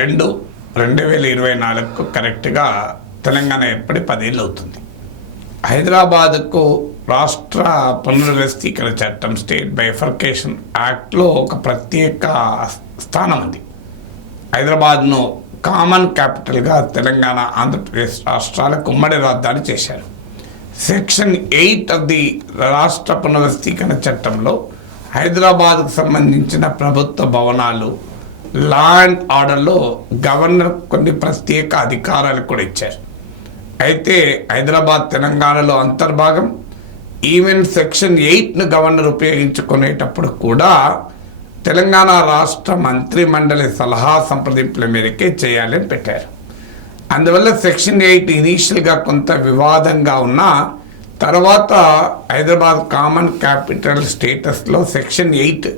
రెండు రెండు వేల ఇరవై నాలుగుకు కరెక్ట్గా తెలంగాణ ఏర్పడి పదేళ్ళు అవుతుంది. హైదరాబాద్కు రాష్ట్ర పునర్వ్యవస్థీకరణ చట్టం స్టేట్ బైఫర్కేషన్ యాక్ట్లో ఒక ప్రత్యేక స్థానం ఉంది హైదరాబాద్ను కామన్ క్యాపిటల్గా తెలంగాణ ఆంధ్రప్రదేశ్ రాష్ట్రాలకు ఉమ్మడి రాజధాని చేశారు. సెక్షన్ ఎయిట్ ఆఫ్ ది రాష్ట్ర పునర్వ్యవస్థీకరణ చట్టంలో హైదరాబాద్కు సంబంధించిన ప్రభుత్వ భవనాలు లా అండ్ ఆర్డర్లో గవర్నర్ కొన్ని ప్రత్యేక అధికారాలు కూడా ఇచ్చారు. అయితే హైదరాబాద్ తెలంగాణలో అంతర్భాగం ఈవెన్ సెక్షన్ ఎయిట్ను గవర్నర్ ఉపయోగించుకునేటప్పుడు కూడా తెలంగాణ రాష్ట్ర మంత్రి మండలి సలహా సంప్రదింపుల మేరకే చేయాలని పెట్టారు. అందువల్ల సెక్షన్ ఎయిట్ ఇనీషియల్గా కొంత వివాదంగా ఉన్న తర్వాత హైదరాబాద్ కామన్ క్యాపిటల్ స్టేటస్లో సెక్షన్ ఎయిట్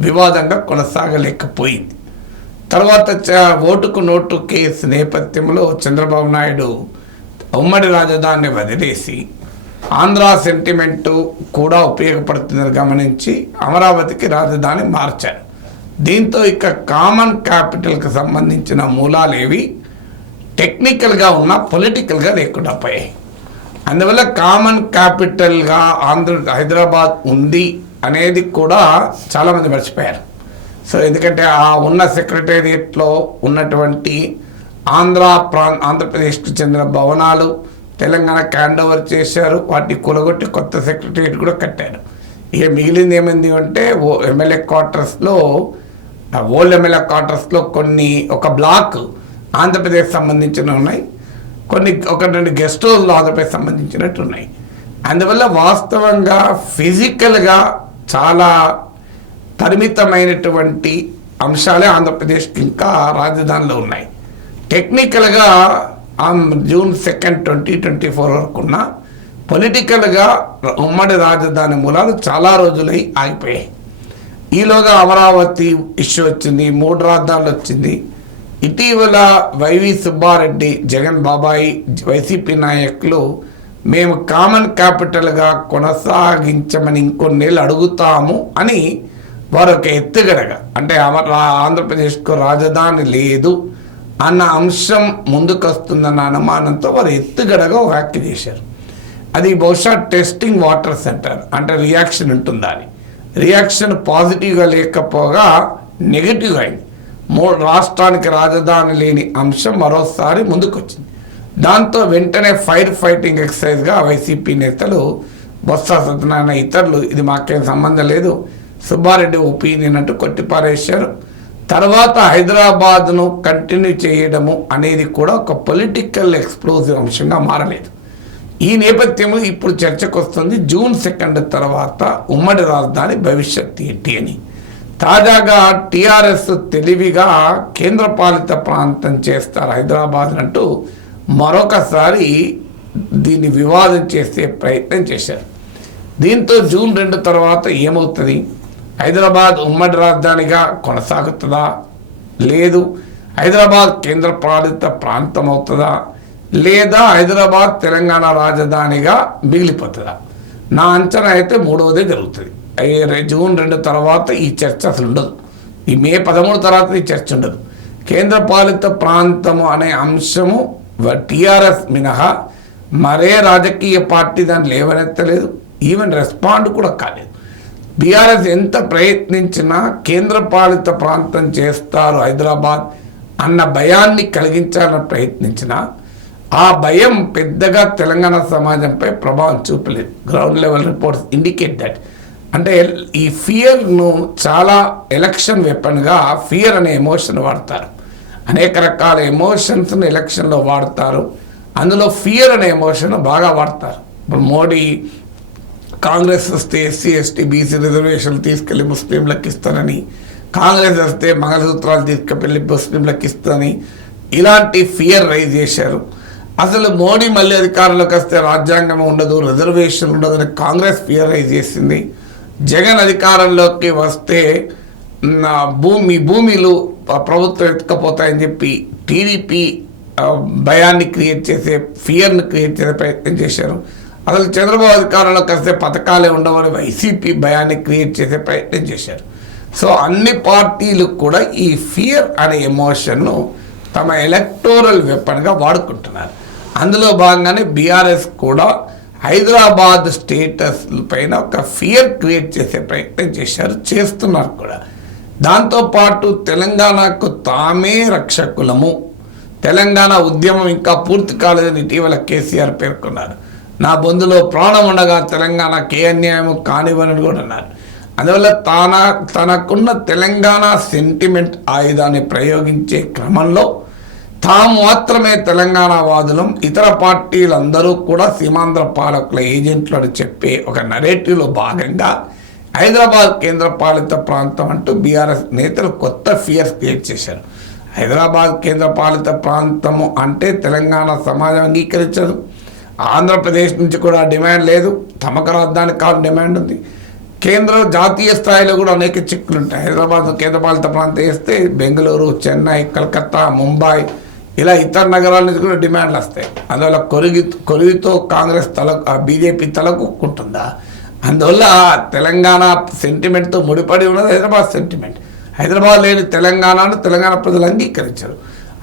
వివాదంగా కొనసాగలేకపోయింది. తర్వాత చ- ఓటుకు నోటు కేసు నేపథ్యంలో చంద్రబాబు నాయుడు ఉమ్మడి రాజధానిని వదిలేసి ఆంధ్ర సెంటిమెంటు కూడా ఉపయోగపడుతుందని గమనించి అమరావతికి రాజధాని మార్చారు. దీంతో ఇక కామన్ క్యాపిటల్కి సంబంధించిన మూలాలేవి టెక్నికల్గా ఉన్న పొలిటికల్గా లేకుండా పోయాయి. అందువల్ల కామన్ క్యాపిటల్గా ఆంధ్ర హైదరాబాద్ ఉంది అనేది కూడా చాలామంది మర్చిపోయారు. సో ఎందుకంటే ఆ ఉన్న సెక్రటేరియట్లో ఉన్నటువంటి ఆంధ్ర ప్రా ఆంధ్రప్రదేశ్కు చెందిన భవనాలు తెలంగాణ క్యాండోవర్ ఓవర్ చేశారు వాటిని కూలగొట్టి కొత్త సెక్రటేరియట్ కూడా కట్టారు. ఇక మిగిలింది ఏమైంది అంటే ఓ ఎమ్మెల్యే క్వార్టర్స్లో ఓల్డ్ ఎమ్మెల్యే క్వార్టర్స్లో కొన్ని ఒక బ్లాక్ ఆంధ్రప్రదేశ్ సంబంధించిన ఉన్నాయి. కొన్ని ఒక రెండు గెస్ట్ హౌస్లు ఆంధ్రప్రదేశ్ సంబంధించినట్టు ఉన్నాయి. అందువల్ల వాస్తవంగా ఫిజికల్గా చాలా పరిమితమైనటువంటి అంశాలే ఆంధ్రప్రదేశ్కి ఇంకా రాజధానిలో ఉన్నాయి. టెక్నికల్గా June second twenty twenty four వరకు ఉన్న పొలిటికల్గా ఉమ్మడి రాజధాని మూలాలు చాలా రోజులై ఆగిపోయాయి. ఈలోగా అమరావతి ఇష్యూ వచ్చింది మూడు రాజధానులు వచ్చింది. ఇటీవల వైవి సుబ్బారెడ్డి జగన్ బాబాయి వైసీపీ నాయకులు మేము కామన్ క్యాపిటల్గా కొనసాగించమని ఇంకొన్నేళ్ళు అడుగుతాము అని మరొక ఒక ఎత్తుగడగా అంటే ఆంధ్రప్రదేశ్కు రాజధాని లేదు అన్న అంశం ముందుకొస్తుందన్న అనుమానంతో వారు ఎత్తుగడగా ఒక వ్యాఖ్య చేశారు. అది బహుశా టెస్టింగ్ వాటర్ సెంటర్ అంటే రియాక్షన్ ఉంటుందా అని. రియాక్షన్ పాజిటివ్గా లేకపోగా నెగిటివ్ అయింది. మూడు రాష్ట్రానికి రాజధాని లేని అంశం మరోసారి ముందుకొచ్చింది. దాంతో వెంటనే ఫైర్ ఫైటింగ్ ఎక్సర్సైజ్గా వైసీపీ నేతలు బొత్స సత్యనారాయణ ఇతరులు ఇది మాకేం సంబంధం లేదు సుబ్బారెడ్డి ఒపీనియన్ అంటూ కొట్టిపారేశారు. తర్వాత హైదరాబాద్ను కంటిన్యూ చేయడము అనేది కూడా ఒక పొలిటికల్ ఎక్స్ప్లోజివ్ అంశంగా మారలేదు. ఈ నేపథ్యంలో ఇప్పుడు చర్చకు వస్తుంది జూన్ సెకండ్ తర్వాత ఉమ్మడి రాజధాని భవిష్యత్ ఏంటి అని. తాజాగా టీఆర్ఎస్ తెలివిగా కేంద్రపాలిత ప్రాంతం చేస్తారు హైదరాబాద్ అంటూ మరొకసారి దీన్ని వివాదం చేసే ప్రయత్నం చేశారు. దీంతో జూన్ రెండు తర్వాత ఏమవుతుంది? హైదరాబాద్ ఉమ్మడి రాజధానిగా కొనసాగుతుందా? లేదు. హైదరాబాద్ కేంద్ర పాలిత ప్రాంతం అవుతుందా లేదా హైదరాబాద్ తెలంగాణ రాజధానిగా మిగిలిపోతుందా? నా అంచనా అయితే మూడవదే జరుగుతుంది. అయ్యే జూన్ రెండు తర్వాత ఈ చర్చ అసలు ఉండదు. ఈ మే పదమూడు తర్వాత ఈ చర్చ ఉండదు. కేంద్ర పాలిత ప్రాంతము అనే అంశము టీఆర్ఎస్ మినహా మరే రాజకీయ పార్టీ దాన్ని లేవనెత్తలేదు. ఈవెన్ రెస్పాండ్ కూడా కాలేదు. బీఆర్ఎస్ ఎంత ప్రయత్నించినా కేంద్ర పాలిత ప్రాంతం చేస్తారు హైదరాబాద్ అన్న భయాన్ని కలిగించాలని ప్రయత్నించినా ఆ భయం పెద్దగా తెలంగాణ సమాజంపై ప్రభావం చూపలేదు. Ground level reports indicate that అంటే ఈ ఫియర్ను చాలా ఎలక్షన్ వెపన్గా ఫియర్ అనే ఎమోషన్ వాడతారు. అనేక రకాల ఎమోషన్స్ని ఎలక్షన్లో వాడతారు. అందులో ఫియర్ అనే ఎమోషన్ బాగా వాడతారు. ఇప్పుడు మోడీ కాంగ్రెస్ వస్తే ఎస్సీ ఎస్టీ బీసీ రిజర్వేషన్లు తీసుకెళ్ళి ముస్లింలకు ఇస్తానని కాంగ్రెస్ వస్తే మంగళసూత్రాలు తీసుకెళ్ళి ముస్లింలకు ఇస్తానని ఇలాంటి ఫియర్ రైజ్ చేశారు. అసలు మోడీ మళ్ళీ అధికారంలోకి వస్తే రాజ్యాంగం ఉండదు రిజర్వేషన్ ఉండదని కాంగ్రెస్ ఫియర్ రైజ్ చేసింది. జగన్ అధికారంలోకి వస్తే భూమి భూమిలు ప్రభుత్వం ఎత్తుకపోతాయని చెప్పి టీడీపీ భయాన్ని క్రియేట్ చేసే ఫియర్ని క్రియేట్ చేసే ప్రయత్నం చేశారు. అసలు చంద్రబాబు అధికారంలోకి వస్తే పథకాలే ఉండవని వైసీపీ భయాన్ని క్రియేట్ చేసే ప్రయత్నం చేశారు. సో అన్ని పార్టీలు కూడా ఈ ఫియర్ అనే ఎమోషన్ను తమ ఎలక్టోరల్ వెపన్గా వాడుకుంటున్నారు. అందులో భాగంగానే బీఆర్ఎస్ కూడా హైదరాబాద్ స్టేటస్ పైన ఒక ఫియర్ క్రియేట్ చేసే ప్రయత్నం చేశారు చేస్తున్నారు కూడా. దాంతోపాటు తెలంగాణకు తామే రక్షకులము. తెలంగాణ ఉద్యమం ఇంకా పూర్తి కాలేదని ఇటీవల కేసీఆర్ పేర్కొన్నారు. నా బొందులో ప్రాణం ఉండగా తెలంగాణకి ఏ అన్యాయము కానివ్వనని కూడా అన్నారు. అందువల్ల తాన తనకున్న తెలంగాణ సెంటిమెంట్ ఆయుధాన్ని ప్రయోగించే క్రమంలో తాము మాత్రమే తెలంగాణ వాదులం ఇతర పార్టీలందరూ కూడా సీమాంధ్ర పాలకుల ఏజెంట్లు అని చెప్పే ఒక నరేటివ్లో భాగంగా హైదరాబాద్ కేంద్ర పాలిత ప్రాంతం అంటూ బీఆర్ఎస్ నేతలు కొత్త ఫియర్స్ క్రియేట్ చేశారు. హైదరాబాద్ కేంద్ర పాలిత ప్రాంతము అంటే తెలంగాణ సమాజం అంగీకరించదు. ఆంధ్రప్రదేశ్ నుంచి కూడా డిమాండ్ లేదు. తమకు రాజధానికి కాదు డిమాండ్ ఉంది. కేంద్ర జాతీయ స్థాయిలో కూడా అనేక చిక్కులు ఉంటాయి. హైదరాబాద్ కేంద్రపాలిత ప్రాంతం వేస్తే బెంగళూరు చెన్నై కలకత్తా ముంబై ఇలా ఇతర నగరాల నుంచి కూడా డిమాండ్లు వస్తాయి. అందువల్ల కొరిగి కొరిగితో కాంగ్రెస్ తలకు బీజేపీ తలకుంటుందా అందువల్ల తెలంగాణ సెంటిమెంట్తో ముడిపడి ఉన్నది హైదరాబాద్ సెంటిమెంట్. హైదరాబాద్ లేని తెలంగాణను తెలంగాణ ప్రజలు అంగీకరించరు.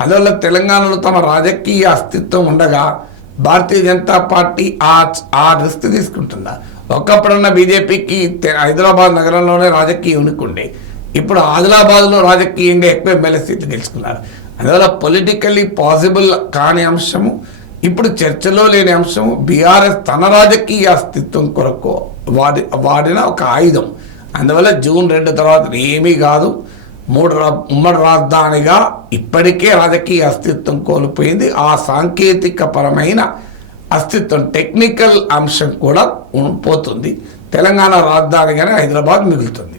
అందువల్ల తెలంగాణలో తమ రాజకీయ అస్తిత్వం ఉండగా భారతీయ జనతా పార్టీ ఆ ఆ దృష్టి తీసుకుంటుందా? ఒకప్పుడున్న బీజేపీకి హైదరాబాద్ నగరంలోనే రాజకీయ ఉనికి ఉండే. ఇప్పుడు ఆదిలాబాద్లో రాజకీయంగా ఎక్కువ ఎమ్మెల్యే సీట్లు గెలుచుకున్నారు. అందువల్ల పొలిటికల్లీ పాసిబుల్ కాని అంశము ఇప్పుడు చర్చలో లేని అంశము బీఆర్ఎస్ తన రాజకీయ అస్తిత్వం కొరకు వాడి వాడిన ఒక ఆయుధం. అందువల్ల జూన్ రెండు తర్వాత ఏమీ కాదు. మూడు ఉమ్మడి రాజధానిగా ఇప్పటికే రాజకీయ అస్తిత్వం కోల్పోయింది. ఆ సాంకేతిక పరమైన అస్తిత్వం టెక్నికల్ అంశం కూడా పోతుంది. తెలంగాణ రాజధానిగానే హైదరాబాద్ మిగులుతుంది.